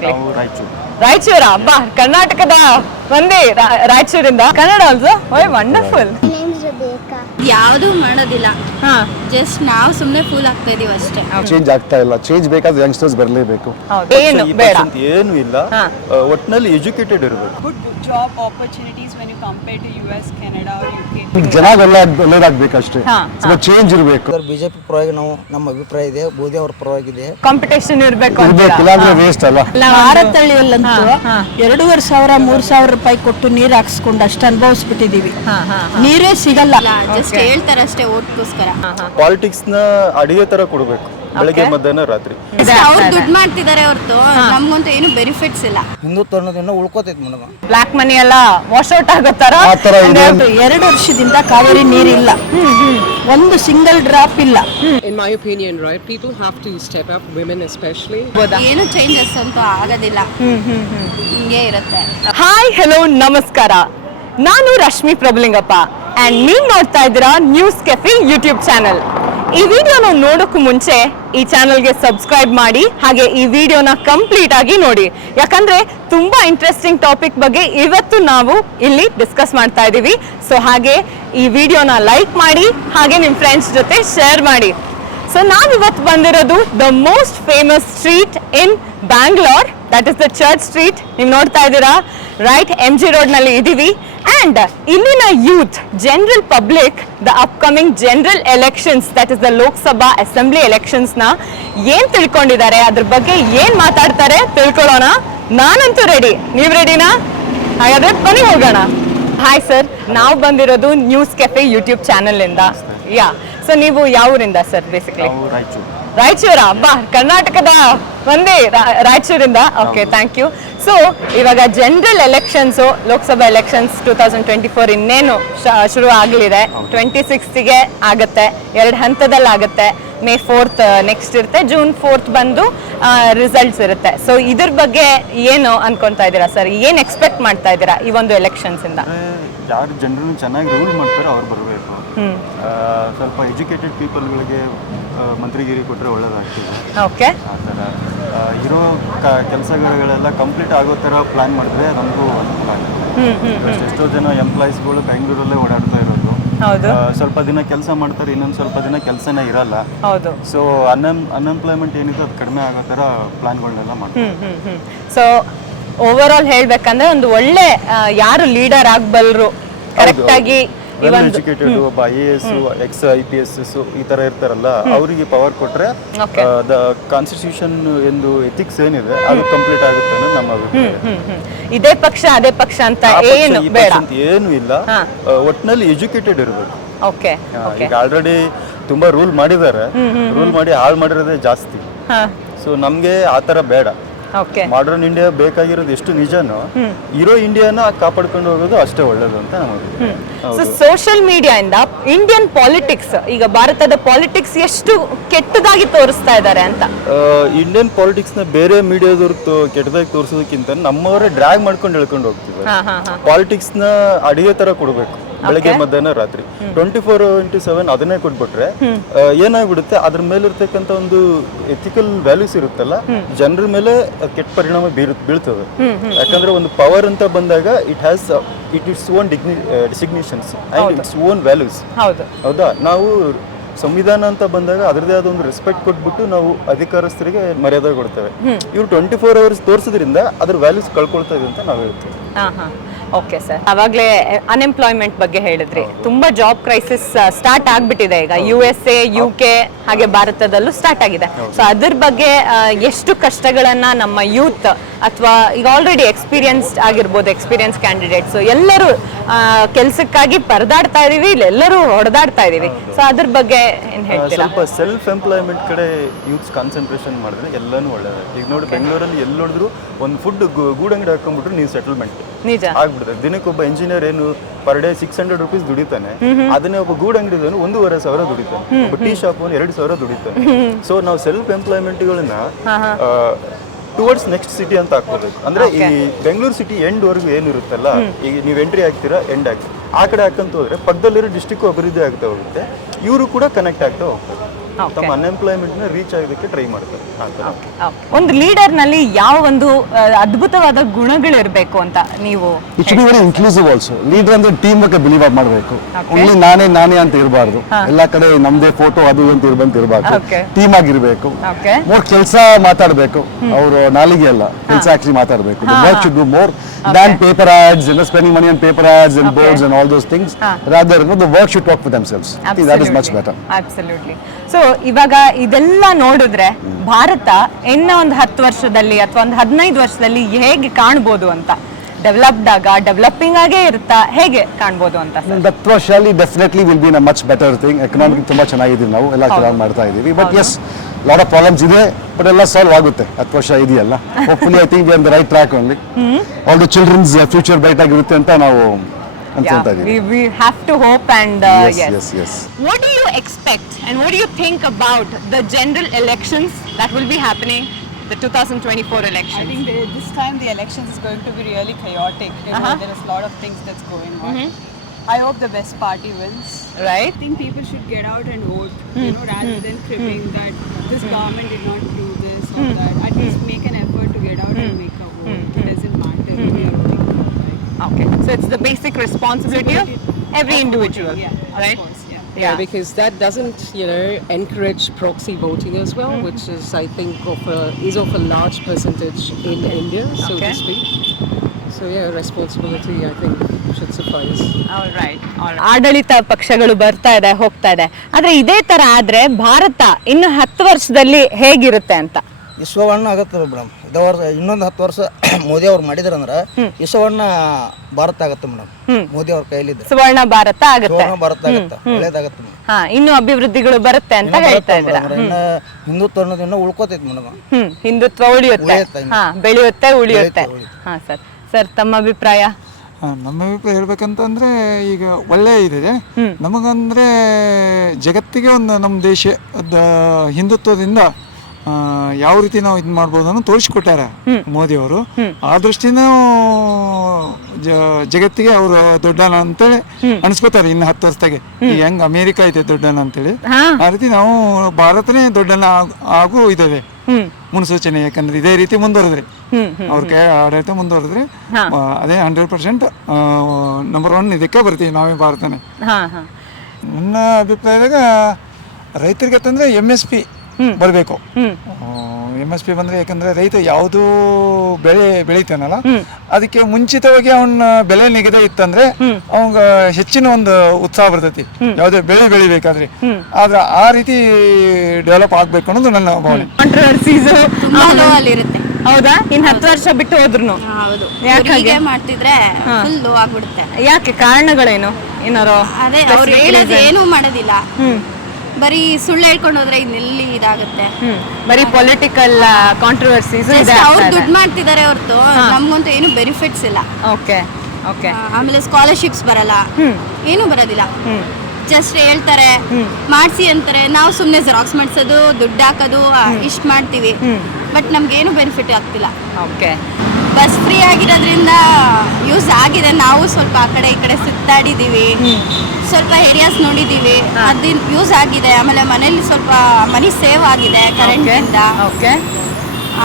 Basically ನಾವು ರಾಯಚೂರು. ರಾಯಚೂರ? ಅಬ್ಬಾ ಕರ್ನಾಟಕದ ಒಂದೇ ರಾ- ರಾಯಚೂರಿಂದ. ಕನ್ನಡ ಆಲ್ಸೋ ಓಯ್ ವಂಡರ್ಫುಲ್ ಯಾವುದು ಮಾಡೋದಿಲ್ಲ. ಜಸ್ಟ್ ನಾವು ಸುಮ್ಮನೆ ಫೂಲ್ ಆಗ್ತಾ ಇದೀವಿ ಅಷ್ಟೇ. ಚೇಂಜ್ ಆಗ್ತಾ ಇಲ್ಲ. ಚೇಂಜ್ ಬೇಕಾದ್ರೆ ಯಂಗ್ಸ್ಟರ್ಸ್ ಬರಲೇಬೇಕು. ಹೌದು. ಏನು ಬೇಡ. ಏನು ಇಲ್ಲ. ಒಟ್ಟಿನಲ್ಲಿ ಎಜುಕೇಟೆಡ್ ಇರಬೇಕು. Good job opportunities you compare to to Canada or U K ಜನ ಹಾ, ಸ್ವಲ್ಪ ಚೇಂಜ್ ಇರಬೇಕು. ಬಿಜೆಪಿ ಪರವಾಗಿ ನಾವು ನಮ್ಮ ಅಭಿಪ್ರಾಯ ಇದೆ ಮೋದಿ ಅವ್ರ ಪರವಾಗಿದೆ. ಕಾಂಪಿಟೇಷನ್ ಇರ್ಬೇಕು ಇರ್ಬೇಕು ಇಲ್ಲಾಂದ್ರೆ ವೇಸ್ಟ್ ಅಲ್ಲ. ಭಾರತಳ್ಳಿಯಲ್ಲಂತೂ ಎರಡೂವರೆ ಸಾವಿರ ಮೂರ್ ಸಾವಿರ ರೂಪಾಯಿ ಕೊಟ್ಟು ನೀರು ಹಾಕ್ಸ್ಕೊಂಡು ಅಷ್ಟು ಅನುಭವಿಸ್ಬಿಟ್ಟಿದೀವಿ ನೀರೇ ಸಿಗಲ್ಲ. ಜಸ್ಟ್ ಹೇಳ್ತಾರೆ ಅಷ್ಟೇ ಓಟ್ಗೋಸ್ಕರ. ಪಾಲಿಟಿಕ್ಸ್ನ ಅಡಿಗೆ ತರ ಕೊಡ್ಬೇಕು. ಬೆಳಗ್ಗೆ ಮಧ್ಯಾಹ್ನ ರಾತ್ರಿ. ಅವ್ರು ದುಡ್ಡು ಮಾಡ್ತಿದ್ದಾರೆ ಹೊರತು ನಮ್ಗಂತೂ ಏನು ಬೆನಿಫಿಟ್ಸ್ ಇಲ್ಲ. ಹಿಂದುತ್ವ ಅನ್ನೋದನ್ನ ಉಳ್ಕೋತೈತಿ ಮೇಡಮ್ ಬ್ಲಾಕ್ ಮನಿ ಎಲ್ಲ ವಾಶ್ ಔಟ್ ಆಗತ್ತಾರ ಆ ಥರ ಇದೆ. ಎರಡು ವರ್ಷದಿಂದ ಕಾವೇರಿ ನೀರಿಲ್ಲ. ಒಂದು ಸಿಂಗಲ್ ಡ್ರಾಪ್ ಇಲ್ಲ. In my opinion right people have to step up, women especially. ಏನು ಚೇಂಜಸ್ ಅಂತೂ ಆಗೋದಿಲ್ಲ. ಹಿಂಗೆ ಇರುತ್ತೆ. ಹಾಯ್ ಹಲೋ ನಮಸ್ಕಾರ. ನಾನು ರಶ್ಮಿ ಪ್ರಭುಲಿಂಗಪ್ಪ. ಅಂಡ್ ನೀವು ನೋಡ್ತಾ ಇದ್ದೀರಾ ನ್ಯೂಸ್ ಕೆಫೆ ಯೂಟ್ಯೂಬ್ ಚಾನಲ್ ಈ ವಿಡಿಯೋನ ನೋಡೋಕ್ಕೂ ಮುಂಚೆ ಈ ಚಾನಲ್ಗೆ ಸಬ್ಸ್ಕ್ರೈಬ್ ಮಾಡಿ, ಹಾಗೆ ಈ ವಿಡಿಯೋನ ಕಂಪ್ಲೀಟ್ ಆಗಿ ನೋಡಿ. ಯಾಕಂದ್ರೆ ತುಂಬಾ ಇಂಟ್ರೆಸ್ಟಿಂಗ್ ಟಾಪಿಕ್ ಬಗ್ಗೆ ಇವತ್ತು ನಾವು ಇಲ್ಲಿ ಡಿಸ್ಕಸ್ ಮಾಡ್ತಾ ಇದ್ದೀವಿ. ಸೊ ಹಾಗೆ ಈ ವಿಡಿಯೋನ ಲೈಕ್ ಮಾಡಿ, ಹಾಗೆ ನಿಮ್ಮ ಫ್ರೆಂಡ್ಸ್ ಜೊತೆ ಶೇರ್ ಮಾಡಿ. ಸೊ ನಾವಿವತ್ತು ಬಂದಿರೋದು the most famous street in Bangalore that is the Church Street ನೀವು ನೋಡ್ತಾ ಇದ್ದೀರಾ? ರೈಟ್ ಎಂ ಜಿ ರೋಡ್ನಲ್ಲಿ ಇದ್ದೀವಿ ಆ್ಯಂಡ್ ಇಲ್ಲಿನ youth general public the upcoming general elections that is the Lok Sabha assembly ಎಲೆಕ್ಷನ್ಸ್ನ ಏನು ತಿಳ್ಕೊಂಡಿದ್ದಾರೆ? ಅದ್ರ ಬಗ್ಗೆ ಏನು ಮಾತಾಡ್ತಾರೆ? ತಿಳ್ಕೊಳ್ಳೋಣ. ನಾನಂತೂ ರೆಡಿ ನೀವು ರೆಡಿನಾ ಹಾಗಾದ್ರೆ ಬನ್ನಿ ಹೋಗೋಣ. ಹಾಯ್ ಸರ್ ನಾವು ಬಂದಿರೋದು ನ್ಯೂಸ್ ಕೆಫೆ ಯೂಟ್ಯೂಬ್ ಚಾನಲಿಂದ ಯಾ ಸೊ ನೀವು ಯಾವ ಊರಿಂದ ಸರ್ ಬೇಸಿಕಲಿ ರಾಯಚೂರು. ಅಬ್ಬಾ ಕರ್ನಾಟಕದ ಒಂದೇ ರಾಯಚೂರಿಂದ. ಓಕೆ ಥ್ಯಾಂಕ್ ಯು ಸೊ ಇವಾಗ general elections Lok Sabha elections two thousand twenty four ಇನ್ನೇನು ಶ- ಶುರು ಆಗಲಿದೆ ಟ್ವೆಂಟಿ ಸಿಕ್ಸ್ತಿಗೆ ಆಗುತ್ತೆ. ಎರಡು ಹಂತದಲ್ಲಿ ಆಗುತ್ತೆ ಮೇ ಫೋರ್ತ್ ನೆಕ್ಸ್ಟ್ ಇರುತ್ತೆ. ಜೂನ್ ಫೋರ್ತ್ ಬಂದು ರಿಸಲ್ಟ್ಸ್ ಇರುತ್ತೆ. ಸೊ ಇದ್ರ ಬಗ್ಗೆ ಏನು ಅನ್ಕೊಂತಾ ಇದ್ದೀರಾ ಸರ್ ಏನು ಎಕ್ಸ್ಪೆಕ್ಟ್ ಮಾಡ್ತಾ ಇದ್ದೀರಾ ಈ ಒಂದು ಎಲೆಕ್ಷನ್ಸ್ ಇಂದ? ಯಾರು ಜನರನ್ನು ಚೆನ್ನಾಗಿ ರೂಲ್ ಮಾಡ್ತಾರೆ ಅವ್ರು ಬರಬೇಕು. ಸ್ವಲ್ಪ ಎಜುಕೇಟೆಡ್ ಪೀಪಲ್ಗಳಿಗೆ ಮಂತ್ರಿಗಿರಿ ಕೊಟ್ಟರೆ ಒಳ್ಳೇದಾಗ್ತದೆ. ಓಕೆ ಆ ಥರ ಇರೋ ಇರೋ ಕೆಲಸಗಳೆಲ್ಲ ಕಂಪ್ಲೀಟ್ ಆಗೋ ಥರ ಪ್ಲ್ಯಾನ್ ಮಾಡಿದ್ರೆ ನಮಗೂ ಅನುಕೂಲ ಆಗ್ತದೆ ಎಷ್ಟೋ ಜನ ಎಂಪ್ಲಾಯೀಸ್ಗಳು ಬೆಂಗಳೂರಲ್ಲೇ ಓಡಾಡ್ತಾ ಇರೋದು. ಸ್ವಲ್ಪ ದಿನ ಕೆಲಸ ಮಾಡ್ತಾರೆ ಇನ್ನೊಂದು ಸ್ವಲ್ಪ ದಿನ ಕೆಲಸನೇ ಇರಲ್ಲ. ಹೌದು. ಸೊ ಅನ್ ಅನ್ಎಂಪ್ಲಾಯ್ಮೆಂಟ್ ಏನಿದೆ ಅದು ಕಡಿಮೆ ಆಗೋ ಥರ ಪ್ಲ್ಯಾನ್ಗಳನ್ನೆಲ್ಲ ಮಾಡ್ತಾರೆ. ಸೊ ಓವರ್ ಆಲ್ ಹೇಳ್ಬೇಕಂದ್ರೆ ಒಂದು ಒಳ್ಳೆ ಯಾರು ಲೀಡರ್ ಆಗ್ಬಲ್ರು. ಕರೆಕ್ಟ್ ಆಗಿ ವೆಲ್ ಎಜುಕೇಟೆಡ್ ಒಬ್ಬ I A S X I P S ಈ ತರ ಇರ್ತಾರಲ್ಲ ಅವರಿಗೆ ಪವರ್ ಕೊಟ್ರೆ ದ ಕಾನ್ಸ್ಟಿಟ್ಯೂಷನ್ ಎಂದು ಎಥಿಕ್ಸ್ ಏನಿದೆ ಅದು ಕಂಪ್ಲೀಟ್ ಆಗುತ್ತೆ ಅನ್ನೋದು ನಮ್ಮ ಅಭಿಪ್ರಾಯ. ಇದೇ ಪಕ್ಷ ಅದೇ ಪಕ್ಷ ಅಂತ ಏನು ಬೇಡ. ಏನು ಇಲ್ಲ. ಒಟ್ಟಿನಲ್ಲಿ ಎಜುಕೇಟೆಡ್ ಇರಬೇಕು. ಓಕೆ ಈಗ ಆಲ್ರೆಡಿ ತುಂಬಾ ರೂಲ್ ಮಾಡಿದ್ದಾರೆ. ರೂಲ್ ಮಾಡಿ ಹಾಳು ಮಾಡಿರೋದೇ ಜಾಸ್ತಿ. ಸೊ ನಮಗೆ ಆ ತರ ಬೇಡ. ಮಾಡರ್ನ್ ಇಂಡಿಯಾ ಬೇಕಾಗಿರೋದು ಎಷ್ಟು ನಿಜನೋ ಇರೋ ಇಂಡಿಯಾನ ಕಾಪಾಡ್ಕೊಂಡು ಹೋಗೋದು ಅಷ್ಟೇ ಒಳ್ಳೇದು ಅಂತ ನಮಗೆ ಸೋಷಿಯಲ್ ಮೀಡಿಯಾದಿಂದ ಇಂಡಿಯನ್ ಪಾಲಿಟಿಕ್ಸ್ ಈಗ ಭಾರತದ ಪಾಲಿಟಿಕ್ಸ್ ಎಷ್ಟು ಕೆಟ್ಟದಾಗಿ ತೋರಿಸ್ತಾ ಇದ್ದಾರೆ ಅಂತ? ಇಂಡಿಯನ್ ಪಾಲಿಟಿಕ್ಸ್ನ ಬೇರೆ ಮೀಡಿಯಾದವ್ರು ಕೆಟ್ಟದಾಗಿ ತೋರಿಸೋದಕ್ಕಿಂತ ನಮ್ಮವರೇ ಡ್ರ್ಯಾಗ್ ಮಾಡ್ಕೊಂಡು ಹೇಳ್ಕೊಂಡು ಹೋಗ್ತೀವಿ ಪಾಲಿಟಿಕ್ಸ್ನ ಅಡಿಗೆ ತರ ಕೊಡಬೇಕು. ಬೆಳಗ್ಗೆ ಮಧ್ಯಾಹ್ನ ರಾತ್ರಿ. ಟ್ವೆಂಟಿ ಫೋರ್ ಇಂಟು ಸೆವೆನ್ ಅದನ್ನೇ ಕೊಟ್ಬಿಟ್ರೆ ಏನಾಗ್ಬಿಡುತ್ತೆ? ಅದ್ರ ಮೇಲೆ ಇರ್ತಕ್ಕಂಥ ಒಂದು ಎಥಿಕಲ್ ವ್ಯಾಲ್ಯೂಸ್ ಇರುತ್ತಲ್ಲ ಜನರ ಮೇಲೆ ಕೆಟ್ಟ ಪರಿಣಾಮ ಬೀರು ಬೀಳ್ತದೆ. ಯಾಕಂದ್ರೆ ಒಂದು ಪವರ್ ಅಂತ ಬಂದಾಗ it has it its own digni designations and its own values ಹೌದು. ನಾವು ಸಂವಿಧಾನ ಅಂತ ಬಂದಾಗ ಅದರದೇ ಆದ ಒಂದು ರೆಸ್ಪೆಕ್ಟ್ ಕೊಟ್ಬಿಟ್ಟು ನಾವು ಅಧಿಕಾರಸ್ಥರಿಗೆ ಮರ್ಯಾದೆ ಕೊಡ್ತೇವೆ. ಇವ್ರು ಟ್ವೆಂಟಿ ಫೋರ್ ಅವರ್ಸ್ ತೋರಿಸೋದ್ರಿಂದ ಅದ್ರ ವ್ಯಾಲ್ಯೂಸ್ ಕಳ್ಕೊಳ್ತಾ ಇದೆ ಅಂತ ನಾವು ಹೇಳ್ತೇವೆ. ಓಕೆ ಸರ್ ಅವಾಗಲೇ ಅನ್ಎಂಪ್ಲಾಯ್ಮೆಂಟ್ ಬಗ್ಗೆ ಹೇಳಿದ್ರಿ. ತುಂಬಾ ಜಾಬ್ ಕ್ರೈಸಿಸ್ ಸ್ಟಾರ್ಟ್ ಆಗ್ಬಿಟ್ಟಿದೆ ಈಗ. U S A U K ಹಾಗೆ ಭಾರತದಲ್ಲೂ ಸ್ಟಾರ್ಟ್ ಆಗಿದೆ. ಸೊ ಅದ್ರ ಬಗ್ಗೆ ಎಷ್ಟು ಕಷ್ಟಗಳನ್ನ ನಮ್ಮ ಯೂತ್ ಅಥವಾ ಈಗ ಆಲ್ರೆಡಿ ಎಕ್ಸ್ಪೀರಿಯನ್ಸ್ಡ್ ಆಗಿರ್ಬೋದು ಎಕ್ಸ್ಪೀರಿಯನ್ಸ್ ಕ್ಯಾಂಡಿಡೇಟ್ಸ್ ಎಲ್ಲರೂ ಕೆಲಸಕ್ಕಾಗಿ ಪರದಾಡ್ತಾ ಇದೀವಿ ಇಲ್ಲೆಲ್ಲರೂ ಹೊಡೆದಾಡ್ತಾ ಇದೀವಿ. ಸೊ ಅದ್ರ ಬಗ್ಗೆ ಏನು ಹೇಳ್ತೀರಾ? ಸ್ವಲ್ಪ ಸೆಲ್ಫ್ ಎಂಪ್ಲಾಯ್ಮೆಂಟ್ ಕಡೆ ಯೂತ್ಸ್ ಕಾನ್ಸಂಟ್ರೇಷನ್ ಮಾಡಿದ್ರೆ ಎಲ್ಲಾನು ಒಳ್ಳೇದು ಈಗ ನೋಡಿ ಬೆಂಗಳೂರಲ್ಲಿ ಎಲ್ಲಿ ನೋಡಿದ್ರು ಒಂದು ಫುಡ್ ಗೂಡಂಗಡಿ ಹಾಕೊಂಡ್ಬಿಟ್ರು ನೀವು ಸೆಟಲ್ಮೆಂಟ್ ನಿಜ. ಆಗ್ಬಿಡುತ್ತೆ ದಿನಕ್ಕೊಬ್ಬ ಇಂಜಿನಿಯರ್ ಏನು per day six hundred rupees ದುಡಿತಾನೆ. ಅದನ್ನೇ ಒಬ್ಬ ಗೂಡ್ ಅಂಗಡಿದವನು ಒಂದೂವರೆ ಸಾವಿರ ದುಡಿತಾನೆ. ಒಬ್ಬ ಟೀ ಶಾಪ್ ಎರಡು ಸಾವಿರ ದುಡಿತಾನೆ. ಸೊ ನಾವು ಸೆಲ್ಫ್ ಎಂಪ್ಲಾಯ್ಮೆಂಟ್ಗಳನ್ನ ಟುವರ್ಡ್ಸ್ ನೆಕ್ಸ್ಟ್ ಸಿಟಿ ಅಂತ ಹಾಕೋಬೇಕು ಅಂದ್ರೆ ಈ ಬೆಂಗಳೂರು ಸಿಟಿ ಎಂಡ್ ವರೆಗೂ ಏನಿರುತ್ತಲ್ಲ ಈಗ ನೀವು ಎಂಟ್ರಿ ಆಗ್ತೀರಾ ಎಂಡ್ ಆಗ್ತೀರಾ ಆ ಕಡೆ ಹಾಕಂತ ಹೋದ್ರೆ ಪಕ್ಕದಲ್ಲಿರೋ ಡಿಸ್ಟಿಕ್ ಅಭಿವೃದ್ಧಿ ಆಗ್ತಾ ಹೋಗುತ್ತೆ. ಇವರು ಕೂಡ ಕನೆಕ್ಟ್ ಆಗ್ತಾ ಹೋಗ್ತಾರೆ. ತಮ್ಮ ಅನ್ಎಂಪ್ಲಾಯ್ಮೆಂಟ್ನ ರೀಚ್ ಆಗೋದಕ್ಕೆ ಟ್ರೈ ಮಾಡ್ತಾರೆ ಆ ಥರ. ಒಂದು ಲೀಡರ್ನಲ್ಲಿ ಯಾವ ಒಂದು ಅದ್ಭುತವಾದ ಅದ್ಭುತವಾದ ಇರಬೇಕು ಅಂತ ನೀವು it should be very inclusive also leader ಅಂದ್ರೆ ಟೀಮ್ ಬಗ್ಗೆ ಬಿಲೀವ್ ಅಪ್ ಮಾಡಬೇಕು. ಓನ್ಲಿ ನಾನೇ ನಾನೇ ಅಂತ ಇರಬಾರ್ದು. ಎಲ್ಲಾ ಕಡೆ ನಮ್ದೇ ಫೋಟೋ ಅದು ಇದು ಅಂತ ಇರ್ಬಂತ ಇರಬಾರ್ದು. Okay. ಟೀಮ್ ಆಗಿರ್ಬೇಕು. ಓಕೆ ಮೋರ್ ಕೆಲಸ ಮಾತಾಡಬೇಕು. ಅವರು ನಾಲಿಗೆ ಅಲ್ಲ. ಕೆಲಸ ಆಕ್ಚುಲಿ ಮಾತಾಡಬೇಕು. Work should do more than paper ads and spending money on paper ads and boards and all those things rather the work should talk for themselves that is much better absolutely so ಇವಾಗ ಇದೆಲ್ಲ ನೋಡಿದ್ರೆ ಭಾರತ ಇನ್ನ ಒಂದು ಹತ್ತು ವರ್ಷದಲ್ಲಿ ಅಥವಾ ಒಂದು ಹದಿನೈದು ವರ್ಷದಲ್ಲಿ ಹೇಗೆ ಕಾಣ್ಬೋದು ಅಂತ? ಡೆವಲಪ್ಡ್ ಆಗ ಡೆವಲಪಿಂಗ್ ಆಗೇ ಇರುತ್ತಾ? ಹೇಗೆ ಕಾಣ್ಬೋದು ಅಂತ ಹತ್ತು ವರ್ಷದಲ್ಲಿ definitely will be a much better thing economic ತುಂಬಾ ಚೆನ್ನಾಗಿದ್ದೀವಿ ನಾವು. ಎಲ್ಲ ಕೆಲವು ಮಾಡ್ತಾ ಇದ್ದೀವಿ but is lot of problems ಇದೆ. ಬಟ್ ಎಲ್ಲ ಸಾಲ್ವ್ ಆಗುತ್ತೆ. ಹತ್ತು ವರ್ಷ ಇದೆಯಲ್ಲ. Hopefully I think the right track only all the children's future bright ಆಗಿರುತ್ತೆ ಅಂತ ನಾವು yeah, we, we have to hope and uh, yes, yes. yes, yes, What do you expect and what do you think about the general elections that will be happening, the 2024 elections? I think this time the elections is going to be really chaotic. You uh-huh. know, there is a lot of things that's going on. Mm-hmm. I hope the best party wins. Right. I think people should get out and vote, Mm. you hmm. know, rather mm. than cribbing hmm. that this hmm. government did not do this or that. At least make an effort to get out and make So it's the basic responsibility of every individual, Yeah, right? course, yeah. Yeah, because that doesn't, you know, encourage proxy voting as well, mm-hmm. which is, I think, of a, is of a large percentage in India, so Okay. to speak. So yeah, responsibility, I think, should suffice. All right, all right. ಆಡಳಿತ ಪಕ್ಷಗಳು ಬರ್ತಾ ಇದೆ ಹೋಗ್ತಾ ಇದೆ ಆದರೆ ಇದೇ ಥರ ಆದರೆ ಭಾರತ ಇನ್ನು ಹತ್ತು ವರ್ಷದಲ್ಲಿ ಹೇಗಿರುತ್ತೆ ಅಂತ ವಿಶ್ವವನ್ನ ಆಗತ್ತೆ ಮೇಡಮ್. ಇದ ವರ್ಷ ಇನ್ನೊಂದು ಹತ್ತು ವರ್ಷ ಮೋದಿ ಅವ್ರು ಮಾಡಿದ್ರಂದ್ರ ವಿಶ್ವವನ್ನ ಭಾರತ ಆಗತ್ತೆ ಮೇಡಮ್. ಮೋದಿ ಅವ್ರ ಕೈಲಿದ್ರೆ. ಸುವರ್ಣ ಭಾರತ ಆಗುತ್ತೆ. ಸುವರ್ಣ ಭಾರತ ಆಗತ್ತೆ. ಒಳ್ಳೇದಾಗತ್ತೆ ಮೇಡಮ್. ಹಾ ಇನ್ನು ಅಭಿವೃದ್ಧಿಗಳು ಬರುತ್ತೆ ಅಂತ ಹೇಳ್ತಾ ಇದ್ದೀರಾ? ಹಿಂದುತ್ವ ಅನ್ನೋದನ್ನ ಉಳ್ಕೋತೈತಿ ಮೇಡಮ್. ಹಿಂದುತ್ವ ಉಳಿಯುತ್ತೆ. ಹಾ ಬೆಳೆಯುತ್ತೆ ಉಳಿಯುತ್ತೆ. ಹಾ ಸರ್. ಸರ್ ತಮ್ಮ ಅಭಿಪ್ರಾಯ? ನಮ್ಮ ಅಭಿಪ್ರಾಯ ಹೇಳ್ಬೇಕಂತಂದ್ರೆ ಈಗ ಒಳ್ಳೆ ಇದೆ ನಮಗಂದ್ರೆ ಜಗತ್ತಿಗೆ ಒಂದು ನಮ್ಮ ದೇಶ ಹಿಂದುತ್ವದಿಂದ ಯಾವ ರೀತಿ ನಾವು ಇದು ಮಾಡ್ಬೋದು ಅನ್ನೋ ತೋರಿಸ್ಕೊಟ್ಟಾರ ಮೋದಿ ಅವರು ಆ ದೃಷ್ಟಿನೂ ಜಗತ್ತಿಗೆ ಅವರು ದೊಡ್ಡನ ಅಂತೇಳಿ ಅನ್ಸ್ಕೋತಾರೆ ಇನ್ನು ಹತ್ತು ವರ್ಷದಾಗೆ. ಈಗ ಹೆಂಗ್ ಅಮೇರಿಕ ಇದೆ ದೊಡ್ಡನ ಅಂತೇಳಿ. ಆ ರೀತಿ ನಾವು ಭಾರತನೇ ದೊಡ್ಡನ ಆಗೂ ಇದ್ದೇವೆ ಮುನ್ಸೂಚನೆ ಯಾಕಂದ್ರೆ ಇದೇ ರೀತಿ ಮುಂದುವರೆದ್ರೆ. ಅವ್ರ ಕೈ ಆಡಳಿತ ಮುಂದುವರೆದ್ರೆ ಅದೇ ಹಂಡ್ರೆಡ್ ಪರ್ಸೆಂಟ್ ನಂಬರ್ ಒನ್ ಇದಕ್ಕೆ ಬರ್ತೀವಿ ನಾವೇ ಭಾರತನೇ. ನನ್ನ ಅಭಿಪ್ರಾಯದಾಗ ರೈತರಿಗೆ ತಂದ್ರೆ ಎಂ ಎಸ್ ಪಿ ಬರಬೇಕು. ಎಂ ಎಸ್ ಪಿ ಬಂದ್ರೆ ಯಾಕಂದ್ರೆ ರೈತ ಯಾವುದು ಬೆಳೆ ಬೆಳೀತಾನಲ್ಲ ಅದಕ್ಕೆ ಮುಂಚಿತವಾಗಿ ಅವನ ಬೆಲೆ ನಿಗದಿ ಇತ್ತಂದ್ರೆ ಅವಂಗ ಹೆಚ್ಚಿನ ಒಂದು ಉತ್ಸಾಹ ಬರ್ತೈತಿ. ಯಾವುದೇ ಬೆಳೆ ಬೆಳಿಬೇಕಾದ್ರೆ. ಆದ್ರೆ ಆ ರೀತಿ ಡೆವಲಪ್ ಆಗ್ಬೇಕು ಅನ್ನೋದು ನನ್ನ ಭಾವನೆ. ಕಾಂಟ್ರವರ್ಸೀಸ್ ತುಂಬಾ ಲೋ ಅಲ್ಲಿ ಇರುತ್ತೆ ಹೌದಾ? ಇನ್ ಹತ್ತು ವರ್ಷ ಬಿಟ್ಟು ಹೋದ್ರು ಹೌದು. ಯಾಕ್ ಹೀಗೆ? ಮಾಡ್ತಿದ್ರೆ ಫುಲ್ ಲೋ ಆಗ್ಬಿಡುತ್ತೆ. ಯಾಕೆ ಕಾರಣಗಳೇನು? ಏನಾರು ಅದೇ ಅವ್ರು ಹೇಳೋದು ಏನೂ ಮಾಡೋದಿಲ್ಲ. ಬರೀ ಸುಳ್ಳು ಹೇಳ್ಕೊಂಡು ಹೋದ್ರೆ ಇನ್ನೆಲ್ಲಿ ಇದಾಗುತ್ತೆ. ಬರೀ ಪೊಲಿಟಿಕಲ್ ಕಾಂಟ್ರವರ್ಸೀಸ್ ಇದೆ ಅವ್ರು ದುಡ್ಡು ಮಾಡ್ತಿದ್ದಾರೆ ಹೊರತು ನಮ್ಗಂತೂ ಏನು ಬೆನಿಫಿಟ್ಸ್ ಇಲ್ಲ. Okay okay. ಆಮೇಲೆ ಸ್ಕಾಲರ್ಶಿಪ್ಸ್ ಬರಲ್ಲ. ಏನು ಬರೋದಿಲ್ಲ. ಜಸ್ಟ್ ಹೇಳ್ತಾರೆ ಮಾಡಿಸಿ ಅಂತಾರೆ. ನಾವು ಸುಮ್ಮನೆ ಜೆರಾಕ್ಸ್ ಮಾಡಿಸೋದು ದುಡ್ಡು ಹಾಕೋದು ಇಷ್ಟು ಮಾಡ್ತೀವಿ. ಬಟ್ ನಮ್ಗೇನು ಬೆನಿಫಿಟ್ ಆಗ್ತಿಲ್ಲ. ಓಕೆ. ಬಸ್ ಫ್ರೀ ಆಗಿರೋದ್ರಿಂದ ಯೂಸ್ ಆಗಿದೆ. ನಾವು ಸ್ವಲ್ಪ ಆ ಕಡೆ ಈ ಕಡೆ ಸುತ್ತಾಡಿದೀವಿ. ಸ್ವಲ್ಪ ಏರಿಯಾಸ್ ನೋಡಿದೀವಿ. ಅದು ಯೂಸ್ ಆಗಿದೆ. ಆಮೇಲೆ ಮನೇಲಿ ಸ್ವಲ್ಪ ಮನಿ ಸೇವ್ ಆಗಿದೆ ಕರೆಂಟ್ ಓಕೆ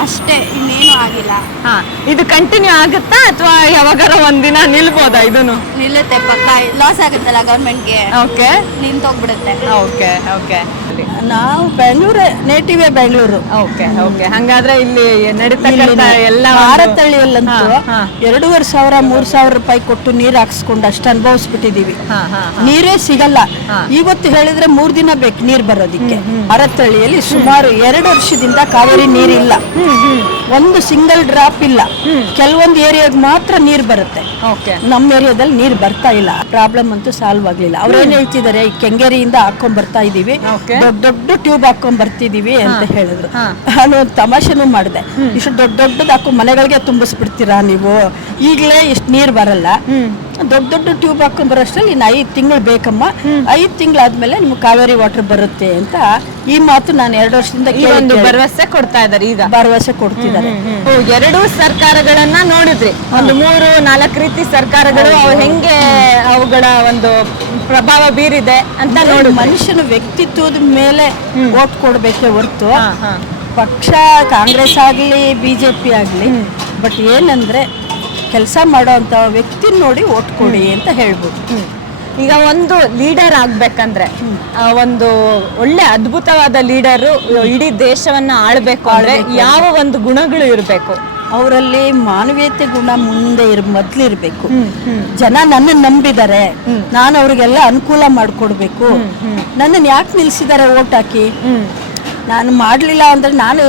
ಅಷ್ಟೇ ಇನ್ನೇನು ಆಗಿಲ್ಲ. ಹಾ. ಇದು ಕಂಟಿನ್ಯೂ ಆಗುತ್ತಾ ಅಥವಾ ಯಾವಾಗಾರ ಒಂದಿನ ನಿಲ್ಬೋದಾ ಇದನ್ನು? ನಿಲ್ಲುತ್ತೆ ಪಕ್ಕ. ಲಾಸ್ ಆಗುತ್ತಲ್ಲ ಗೌರ್ಮೆಂಟ್ಗೆ ಓಕೆ ನಿಂತೋಗ್ಬಿಡುತ್ತೆ. ಓಕೆ ಓಕೆ ನಾವು ಬೆಂಗಳೂರು ನೇಟಿವೇ ಬೆಂಗಳೂರು. ಓಕೆ ಓಕೆ ಹಂಗಾದ್ರೆ ಇಲ್ಲಿ ನಡೀತಕ್ಕಂಥ ಎಲ್ಲ ಭಾರತಳ್ಳಿಯಲ್ಲಂತೂ ಎರಡೂವರೆ ಸಾವಿರ ಮೂರ್ ಸಾವಿರ ರೂಪಾಯಿ ಕೊಟ್ಟು ನೀರ್ ಹಾಕ್ಸ್ಕೊಂಡು ಅಷ್ಟು ಅನುಭವಿಸ್ಬಿಟ್ಟಿದೀವಿ. ನೀರೇ ಸಿಗಲ್ಲ. ಇವತ್ತು ಹೇಳಿದ್ರೆ ಮೂರ್ ದಿನ ಬೇಕು ನೀರ್ ಬರೋದಿಕ್ಕೆ. ಭಾರತಳ್ಳಿಯಲ್ಲಿ ಸುಮಾರು ಎರಡು ವರ್ಷದಿಂದ ಕಾವೇರಿ ನೀರಿಲ್ಲ. ಒಂದು ಸಿಂಗಲ್ ಡ್ರಾಪ್ ಇಲ್ಲ. ಕೆಲವೊಂದು ಏರಿಯಾಗ ಮಾತ್ರ ನೀರ್ ಬರುತ್ತೆ. ನಮ್ಮ ಏರಿಯಾದಲ್ಲಿ ನೀರ್ ಬರ್ತಾ ಇಲ್ಲ. ಪ್ರಾಬ್ಲಮ್ ಅಂತೂ ಸಾಲ್ವ್ ಆಗ್ಲಿಲ್ಲ. ಅವ್ರೇನ್ ಹೇಳ್ತಿದ್ದಾರೆ ಈ ಕೆಂಗೇರಿಯಿಂದ ಹಾಕೊಂಡ್ ಬರ್ತಾ ಇದೀವಿ. ದೊಡ್ಡ ದೊಡ್ಡ ಟ್ಯೂಬ್ ಹಾಕೊಂಡ್ ಬರ್ತಿದೀವಿ ಅಂತ ಹೇಳಿದ್ರು. ನಾನು ತಮಾಷೆನೂ ಮಾಡಿದೆ. ಇಷ್ಟು ದೊಡ್ಡ ದೊಡ್ಡದ್ ಹಾಕೊಂಡ್ ಮನೆಗಳಿಗೆ ತುಂಬಿಸ್ಬಿಡ್ತೀರಾ ನೀವು? ಈಗಲೇ ಇಷ್ಟು ನೀರ್ ಬರಲ್ಲ. ದೊಡ್ಡ ದೊಡ್ಡ ಟ್ಯೂಬ್ ಹಾಕೊಂಡ್ ಬರೋಷ್ಟ್ರಲ್ಲಿ ಇನ್ನು ಐದು ತಿಂಗಳು ಬೇಕಮ್ಮ. ಐದು ತಿಂಗಳಾದ್ಮೇಲೆ ನಿಮ್ಗೆ ಕಾವೇರಿ ವಾಟರ್ ಬರುತ್ತೆ ಅಂತ ಈ ಮಾತು ನಾನು ಎರಡು ವರ್ಷದಿಂದ ಒಂದು ಭರವಸೆ ಕೊಡ್ತಾ ಇದ್ದಾರೆ ಈಗ. ಭರವಸೆ ಕೊಡ್ತಿದ್ದಾರೆ. ಎರಡು ಸರ್ಕಾರಗಳನ್ನ ನೋಡಿದ್ರಿ. ಒಂದು ಮೂರು ನಾಲ್ಕು ರೀತಿ ಸರ್ಕಾರಗಳು ಅವು ಹೆಂಗೆ ಅವುಗಳ ಒಂದು ಪ್ರಭಾವ ಬೀರಿದೆ ಅಂತ ನೋಡಿ ಮನುಷ್ಯನ ವ್ಯಕ್ತಿತ್ವದ ಮೇಲೆ ಓಟ್ ಕೊಡಬೇಕೇ ಹೊರತು. ಪಕ್ಷ ಕಾಂಗ್ರೆಸ್ ಆಗಲಿ ಬಿಜೆಪಿ ಆಗಲಿ ಬಟ್ ಏನಂದ್ರೆ ಕೆಲಸ ಮಾಡೋವಂಥ ವ್ಯಕ್ತಿ ನೋಡಿ ಓಟ್ ಕೊಡಿ ಅಂತ ಹೇಳ್ಬೋದು. ಈಗ ಒಂದು ಲೀಡರ್ ಆಗ್ಬೇಕಂದ್ರೆ ಒಂದು ಒಳ್ಳೆ ಅದ್ಭುತವಾದ ಲೀಡರು ಇಡೀ ದೇಶವನ್ನ ಆಳ್ಬೇಕು ಅಂದ್ರೆ ಯಾವ ಒಂದು ಗುಣಗಳು ಇರಬೇಕು? ಅವರಲ್ಲಿ ಮಾನವೀಯತೆ ಗುಣ ಮುಂದೆ ಇರ್ ಮೊದ್ಲಿರ್ಬೇಕು ಜನ ನನ್ನ ನಂಬಿದ್ದಾರೆ ನಾನು ಅವ್ರಿಗೆಲ್ಲ ಅನುಕೂಲ ಮಾಡಿಕೊಡ್ಬೇಕು. ನನ್ನನ್ನು ಯಾಕೆ ನಿಲ್ಸಿದ್ದಾರೆ ಓಟ್ ಹಾಕಿ? ನಾನು ಮಾಡಲಿಲ್ಲ ಅಂದ್ರೆ ನಾನು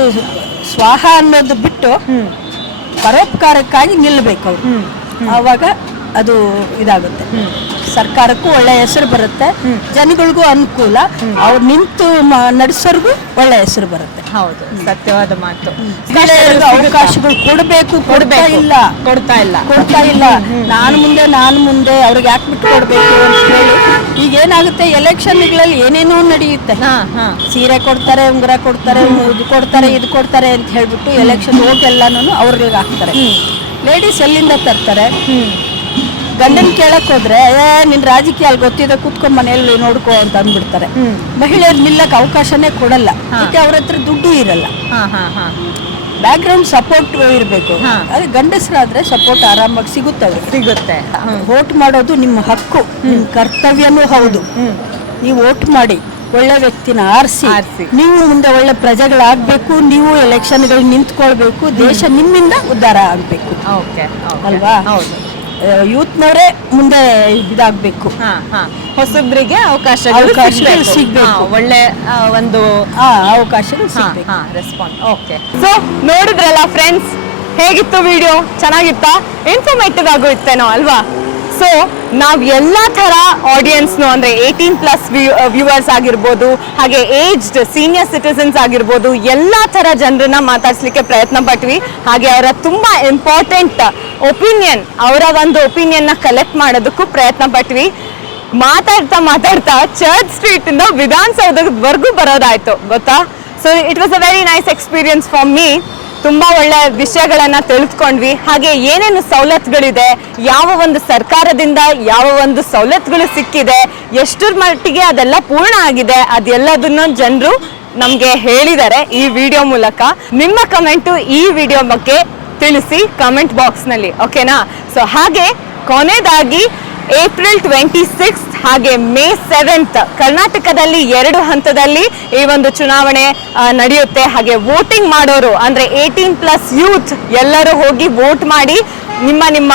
ಸ್ವಾಹ ಅನ್ನೋದು ಬಿಟ್ಟು ಪರೋಪಕಾರಕ್ಕಾಗಿ ನಿಲ್ಲಬೇಕು ಅವರು. ಆವಾಗ ಅದು ಇದಾಗುತ್ತೆ. ಸರ್ಕಾರಕ್ಕೂ ಒಳ್ಳೆ ಹೆಸರು ಬರುತ್ತೆ. ಜನಗಳಿಗೂ ಅನುಕೂಲ. ಅವ್ರು ನಿಂತು ನಡೆಸೋರ್ಗೂ ಒಳ್ಳೆ ಹೆಸರು ಬರುತ್ತೆ. ಹೌದು ಸತ್ಯವಾದ ಮಾತು. ಅವಕಾಶಗಳು ಕೊಡಬೇಕು ಕೊಡ್ತಾ ಇಲ್ಲ. ಕೊಡ್ತಾ ಇಲ್ಲ. ಕೊಡ್ತಾ ಇಲ್ಲ. ನಾನು ಮುಂದೆ ನಾನು ಮುಂದೆ ಅವ್ರಿಗೆ ಯಾಕೆ ಬಿಟ್ಟು ಕೊಡ್ಬೇಕು ಅಂತ ಹೇಳಿ. ಈಗ ಏನಾಗುತ್ತೆ ಎಲೆಕ್ಷನ್ಗಳಲ್ಲಿ ಏನೇನೋ ನಡೆಯುತ್ತೆ. ಹಾ ಹಾ. ಸೀರೆ ಕೊಡ್ತಾರೆ ಉಂಗುರ ಕೊಡ್ತಾರೆ ಇದು ಕೊಡ್ತಾರೆ ಇದು ಕೊಡ್ತಾರೆ ಅಂತ ಹೇಳ್ಬಿಟ್ಟು ಎಲೆಕ್ಷನ್ ಓಟ್ ಎಲ್ಲಾನು ಅವ್ರಿಗೆ ಹಾಕ್ತಾರೆ ಲೇಡೀಸ್ ಎಲ್ಲಿಂದ ತರ್ತಾರೆ? ಗಂಡನ್ ಕೇಳಕ್ ಹೋದ್ರೆ ಏ ನಿನ್ ರಾಜಕೀಯ ಅಲ್ಲಿ ಗೊತ್ತಿದೆ ಕುತ್ಕೊಂಡ್ ಮನೆಯಲ್ಲಿ ನೋಡ್ಕೋ ಅಂತ ಅಂದ್ಬಿಡ್ತಾರೆ. ಮಹಿಳೆಯರು ನಿಲ್ಲಕ್ ಅವಕಾಶನೇ ಕೊಡಲ್ಲ. ಮತ್ತೆ ಅವ್ರ ಹತ್ರ ದುಡ್ಡು ಇರಲ್ಲ. ಬ್ಯಾಕ್ ಗ್ರೌಂಡ್ ಸಪೋರ್ಟ್ ಇರಬೇಕು. ಅದೇ ಗಂಡಸರಾದ್ರೆ ಸಪೋರ್ಟ್ ಆರಾಮಾಗಿ ಸಿಗುತ್ತೆ ಅವ್ರಿಗೆ. ಸಿಗುತ್ತೆ. ವೋಟ್ ಮಾಡೋದು ನಿಮ್ಮ ಹಕ್ಕು ನಿಮ್ಮ ಕರ್ತವ್ಯನೂ ಹೌದು. ನೀವು ವೋಟ್ ಮಾಡಿ ಒಳ್ಳೆ ವ್ಯಕ್ತಿನ ಆರಿಸಿ. ನೀವು ಮುಂದೆ ಒಳ್ಳೆ ಪ್ರಜೆಗಳಾಗಬೇಕು ನೀವು ಎಲೆಕ್ಷನ್ಗಳು ನಿಂತ್ಕೊಳ್ಬೇಕು ದೇಶ ನಿಮ್ಮಿಂದ ಉದ್ಧಾರ ಆಗಬೇಕು. ಓಕೆ ಅಲ್ವಾ? ಹೌದು. ಯೂತ್ನವರೇ ಮುಂದೆ ಇದಾಗಬೇಕು. ಹಾ ಹಾ. ಹೊಸಬ್ರಿಗೆ ಅವಕಾಶ ಸಿಗಬೇಕು. ಒಳ್ಳೆ ಒಂದು ಆ ಅವಕಾಶಗಳು ಸಿಗ್ಬೇಕು. ರೆಸ್ಪಾನ್ಸ್ ಓಕೆ ಸೊ ನೋಡಿದ್ರಲ್ಲ ಫ್ರೆಂಡ್ಸ್ ಹೇಗಿತ್ತು ವಿಡಿಯೋ ಚೆನ್ನಾಗಿತ್ತಾ? ಇನ್ಫಾರ್ಮೇಟಿವ್ ಆಗು ಇತ್ತೇನೋ ಅಲ್ವಾ? ಸೊ ನಾವ್ ಎಲ್ಲಾ ತರ ಆಡಿಯನ್ಸ್ನು ಅಂದ್ರೆ ಏಯ್ಟೀನ್ ಪ್ಲಸ್ ವ್ಯೂವರ್ಸ್ ಆಗಿರ್ಬೋದು, ಹಾಗೆ ಏಜ್ಡ್ ಸೀನಿಯರ್ ಸಿಟಿಸನ್ಸ್ ಆಗಿರ್ಬೋದು, ಎಲ್ಲಾ ತರ ಜನರನ್ನ ಮಾತಾಡಿಸ್ಲಿಕ್ಕೆ ಪ್ರಯತ್ನ ಪಟ್ವಿ. ಹಾಗೆ ಅವರ ತುಂಬಾ ಇಂಪಾರ್ಟೆಂಟ್ ಒಪಿನಿಯನ್ ಅವರ ಒಂದು ಒಪಿನಿಯನ್ನ ಕಲೆಕ್ಟ್ ಮಾಡೋದಕ್ಕೂ ಪ್ರಯತ್ನ ಪಟ್ವಿ. ಮಾತಾಡ್ತಾ ಮಾತಾಡ್ತಾ ಚರ್ಚ್ ಸ್ಟ್ರೀಟ್ ಇಂದ ವಿಧಾನಸೌಧವರೆಗೂ ಬರೋದಾಯ್ತು, ಗೊತ್ತಾ? So it was a very nice experience for me ತುಂಬಾ ಒಳ್ಳೆ ವಿಷಯಗಳನ್ನ ತಿಳಿದುಕೊಂಡ್ವಿ ಹಾಗೆ ಏನೇನು ಸವಲತ್ತುಗಳಿದೆ, ಯಾವ ಒಂದು ಸರ್ಕಾರದಿಂದ ಯಾವ ಒಂದು ಸವಲತ್ತುಗಳು ಸಿಕ್ಕಿದೆ, ಎಷ್ಟರ ಮಟ್ಟಿಗೆ ಅದೆಲ್ಲ ಪೂರ್ಣ ಆಗಿದೆ, ಅದೆಲ್ಲದನ್ನು ಜನರು ನಮಗೆ ಹೇಳಿದ್ದಾರೆ ಈ ವಿಡಿಯೋ ಮೂಲಕ. ನಿಮ್ಮ ಕಮೆಂಟು ಈ ವಿಡಿಯೋ ಬಗ್ಗೆ ತಿಳಿಸಿ ಕಮೆಂಟ್ ಬಾಕ್ಸ್ನಲ್ಲಿ, ಓಕೆನಾ? ಸೊ ಹಾಗೆ ಕೊನೆಯದಾಗಿ ಏಪ್ರಿಲ್ ಟ್ವೆಂಟಿ ಸಿಕ್ಸ್ ಹಾಗೆ ಮೇ ಸೆವೆಂತ್ ಕರ್ನಾಟಕದಲ್ಲಿ ಎರಡು ಹಂತದಲ್ಲಿ ಈ ಒಂದು ಚುನಾವಣೆ ನಡೆಯುತ್ತೆ. ಹಾಗೆ ವೋಟಿಂಗ್ ಮಾಡೋರು, ಅಂದ್ರೆ ಏಯ್ಟೀನ್ ಪ್ಲಸ್ ಯೂತ್ ಎಲ್ಲರೂ ಹೋಗಿ ವೋಟ್ ಮಾಡಿ, ನಿಮ್ಮ ನಿಮ್ಮ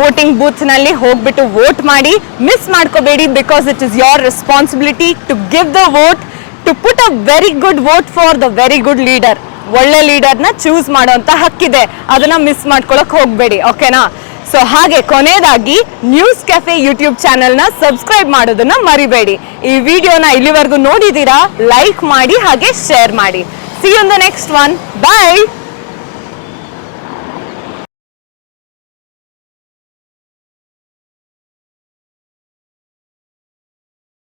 ವೋಟಿಂಗ್ ಬೂತ್ನಲ್ಲಿ ಹೋಗ್ಬಿಟ್ಟು ವೋಟ್ ಮಾಡಿ ಮಿಸ್ ಮಾಡ್ಕೋಬೇಡಿ because it is your responsibility to give the vote to put a very good vote for the very good leader ಒಳ್ಳೆ ಲೀಡರ್ನ ಚೂಸ್ ಮಾಡುವಂತ ಹಕ್ಕಿದೆ. ಅದನ್ನ ಮಿಸ್ ಮಾಡ್ಕೊಳಕ್ ಹೋಗ್ಬೇಡಿ ಓಕೆನಾ ಸೊ ಹಾಗೆ ಕೊನೆಯದಾಗಿ ನ್ಯೂಸ್ ಕೆಫೆ ಯೂಟ್ಯೂಬ್ ಚಾನೆಲ್ನ ಸಬ್ಸ್ಕ್ರೈಬ್ ಮಾಡೋದನ್ನ ಮರಿಬೇಡಿ. ಈ ವಿಡಿಯೋನ ಇಲ್ಲಿವರೆಗೂ ನೋಡಿದೀರಾ ಲೈಕ್ ಮಾಡಿ ಹಾಗೆ ಶೇರ್ ಮಾಡಿ. See you the next one bye